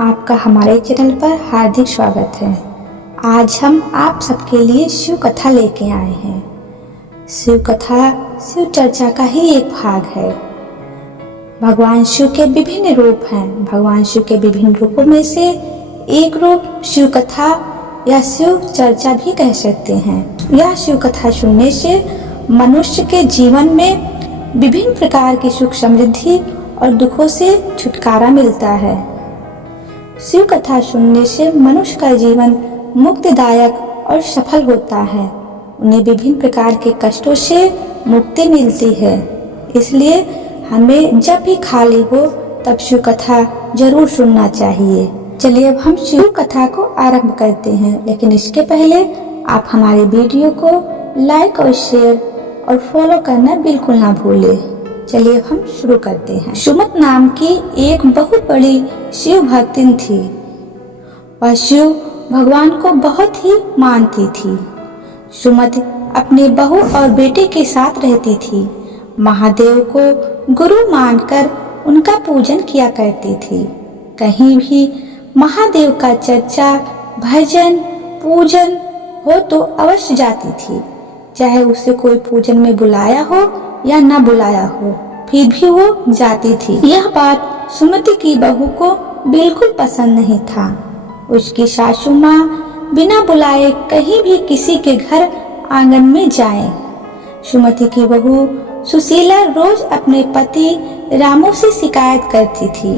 आपका हमारे चैनल पर हार्दिक स्वागत है। आज हम आप सबके लिए शिव कथा लेके आए हैं। शिव कथा शिव चर्चा का ही एक भाग है। भगवान शिव के विभिन्न रूप हैं। भगवान शिव के विभिन्न रूपों में से एक रूप शिव कथा या शिव चर्चा भी कह सकते हैं। यह शिव कथा सुनने से मनुष्य के जीवन में विभिन्न प्रकार की सुख समृद्धि और दुखों से छुटकारा मिलता है। शिव कथा सुनने से मनुष्य का जीवन मुक्तिदायक और सफल होता है। उन्हें विभिन्न प्रकार के कष्टों से मुक्ति मिलती है। इसलिए हमें जब भी खाली हो तब शिव कथा जरूर सुनना चाहिए। चलिए अब हम शिव कथा को आरंभ करते हैं, लेकिन इसके पहले आप हमारे वीडियो को लाइक और शेयर और फॉलो करना बिल्कुल ना भूलें। चलिए अब हम शुरू करते हैं। सुमत नाम की एक बहुत बड़ी शिव भक्तिन थी। वह शिव भगवान को बहुत ही मानती थी। सुमत अपने बहू और बेटे के साथ रहती थी। महादेव को गुरु मानकर उनका पूजन किया करती थी। कहीं भी महादेव का चर्चा, भजन, पूजन हो तो अवश्य जाती थी। चाहे उसे कोई पूजन में बुलाया हो या न बुलाया हो, फिर भी वो जाती थी। यह बात सुमति की बहू को बिल्कुल पसंद नहीं था। उसकी सासू माँ बिना बुलाए कहीं भी किसी के घर आंगन में जाए। सुमति की बहू सुशीला रोज अपने पति रामू से शिकायत करती थी।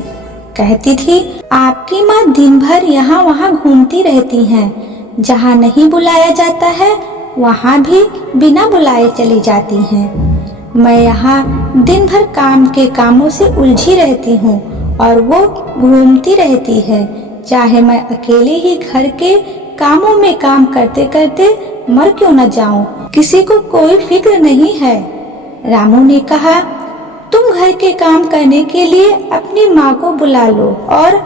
कहती थी, आपकी माँ दिन भर यहाँ वहाँ घूमती रहती हैं। जहाँ नहीं बुलाया जाता है वहाँ भी बिना बुलाए चली जाती हैं। मैं यहाँ दिन भर काम के कामों से उलझी रहती हूँ और वो घूमती रहती है। चाहे मैं अकेले ही घर के कामों में काम करते करते मर क्यों न जाऊं, किसी को कोई फिक्र नहीं है। रामू ने कहा, तुम घर के काम करने के लिए अपनी माँ को बुला लो और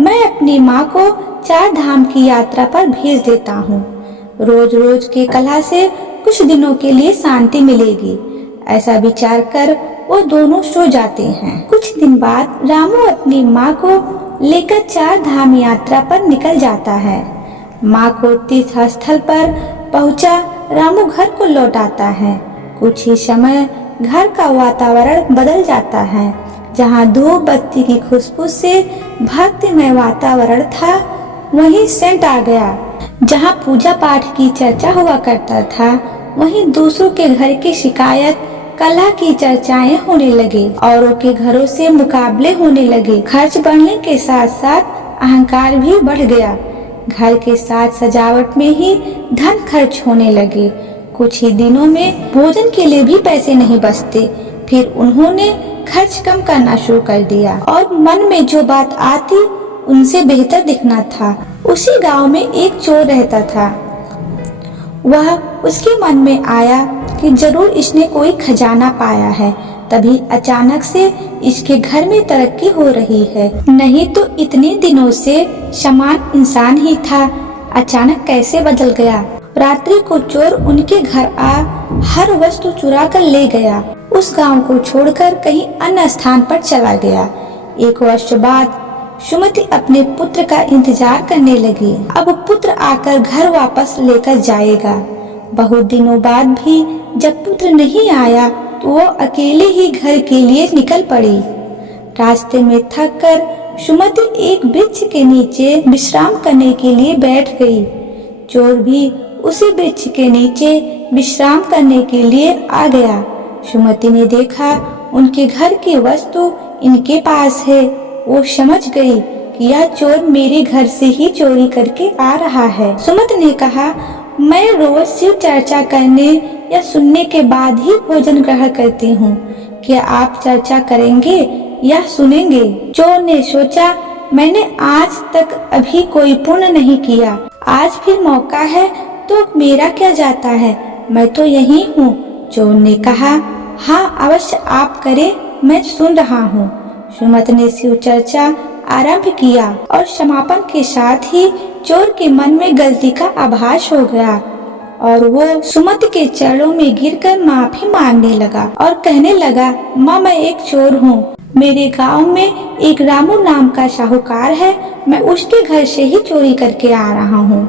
मैं अपनी माँ को 4 धाम की यात्रा पर भेज देता हूँ। रोज रोज के कलह से कुछ दिनों के लिए शांति मिलेगी। ऐसा विचार कर वो दोनों सो जाते हैं। कुछ दिन बाद रामू अपनी माँ को लेकर 4 धाम यात्रा पर निकल जाता है। माँ को तीर्थ स्थल पर पहुँचा रामू घर को लौट आता है। कुछ ही समय घर का वातावरण बदल जाता है। जहाँ धूप बत्ती की खुशबू से भक्तिमय वातावरण था, वहीं सेंट आ गया। जहाँ पूजा पाठ की चर्चा हुआ करता था, वहीं दूसरों के घर की शिकायत, कला की चर्चाएं होने लगी। औरों के घरों से मुकाबले होने लगे। खर्च बढ़ने के साथ साथ अहंकार भी बढ़ गया। घर के साथ सजावट में ही धन खर्च होने लगे। कुछ ही दिनों में भोजन के लिए भी पैसे नहीं बचते। फिर उन्होंने खर्च कम करना शुरू कर दिया और मन में जो बात आती उनसे बेहतर दिखना था। उसी गांव में एक चोर रहता था। वह उसके मन में आया कि जरूर इसने कोई खजाना पाया है, तभी अचानक से इसके घर में तरक्की हो रही है। नहीं तो इतने दिनों से समान इंसान ही था, अचानक कैसे बदल गया। रात्रि को चोर उनके घर आ हर वस्तु चुरा कर ले गया। उस गांव को छोड़कर कहीं अन्य स्थान पर चला गया। 1 वर्ष बाद सुमति अपने पुत्र का इंतजार करने लगी। अब पुत्र आकर घर वापस लेकर जाएगा। बहुत दिनों बाद भी जब पुत्र नहीं आया तो वो अकेले ही घर के लिए निकल पड़ी। रास्ते में थक कर सुमति एक वृक्ष के नीचे विश्राम करने के लिए बैठ गई। चोर भी उसी वृक्ष के नीचे विश्राम करने के लिए आ गया। सुमति ने देखा उनके घर की वस्तु इनके पास है। वो समझ गई कि यह चोर मेरे घर से ही चोरी करके आ रहा है। सुमति ने कहा, मैं रोज शिव चर्चा करने या सुनने के बाद ही भोजन ग्रहण करती हूँ। क्या आप चर्चा करेंगे या सुनेंगे? चोर ने सोचा, मैंने आज तक अभी कोई पुण्य नहीं किया, आज फिर मौका है तो मेरा क्या जाता है, मैं तो यही हूँ। चोर ने कहा, हाँ अवश्य आप करें, मैं सुन रहा हूँ। सुमति ने शिव चर्चा आरंभ किया और समापन के साथ ही चोर के मन में गलती का आभास हो गया और वो सुमति के चरणों में गिरकर माफी मांगने लगा और कहने लगा, माँ मैं एक चोर हूँ। मेरे गांव में एक रामू नाम का साहूकार है। मैं उसके घर से ही चोरी करके आ रहा हूँ।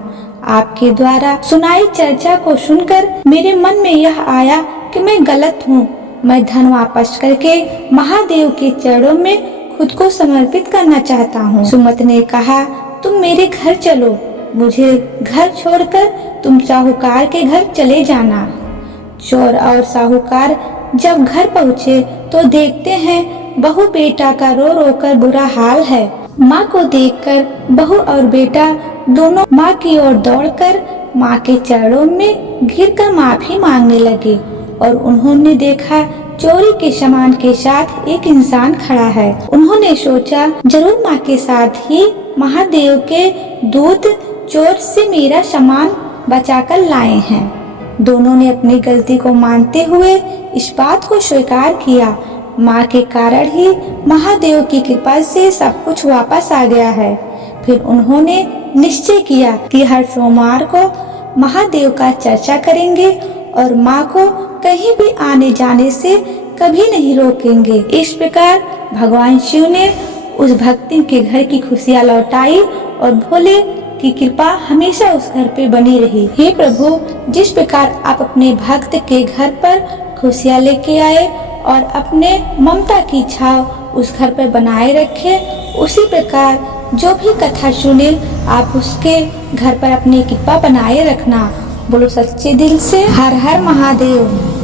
आपके द्वारा सुनाई चर्चा को सुनकर मेरे मन में यह आया कि मैं गलत हूँ। मैं धन वापस करके महादेव के चरणों में खुद को समर्पित करना चाहता हूँ। सुमत ने कहा, तुम मेरे घर चलो, मुझे घर छोड़कर तुम साहूकार के घर चले जाना। चोर और साहूकार जब घर पहुँचे तो देखते हैं बहू बेटा का रो रो कर बुरा हाल है। माँ को देखकर बहू और बेटा दोनों माँ की ओर दौड़कर माँ के चरणों में गिरकर माफी मांगने लगे और उन्होंने देखा चोरी के सामान के साथ एक इंसान खड़ा है। उन्होंने सोचा जरूर माँ के साथ ही महादेव के दूत चोर से मेरा सामान बचाकर लाए हैं। दोनों ने अपनी गलती को मानते हुए इस बात को स्वीकार किया। माँ के कारण ही महादेव की कृपा से सब कुछ वापस आ गया है। फिर उन्होंने निश्चय किया कि हर सोमवार को महादेव का चर्चा करेंगे और माँ को कहीं भी आने जाने से कभी नहीं रोकेंगे। इस प्रकार भगवान शिव ने उस भक्ति के घर की खुशियाँ लौटाई और भोले की कृपा हमेशा उस घर पे बनी रही। हे प्रभु, जिस प्रकार आप अपने भक्त के घर पर खुशियाँ लेके आए और अपने ममता की छाव उस घर पर बनाए रखे, उसी प्रकार जो भी कथा सुने आप उसके घर पर अपनी कृपा बनाए रखना। बोलो सच्चे दिल से हर हर महादेव।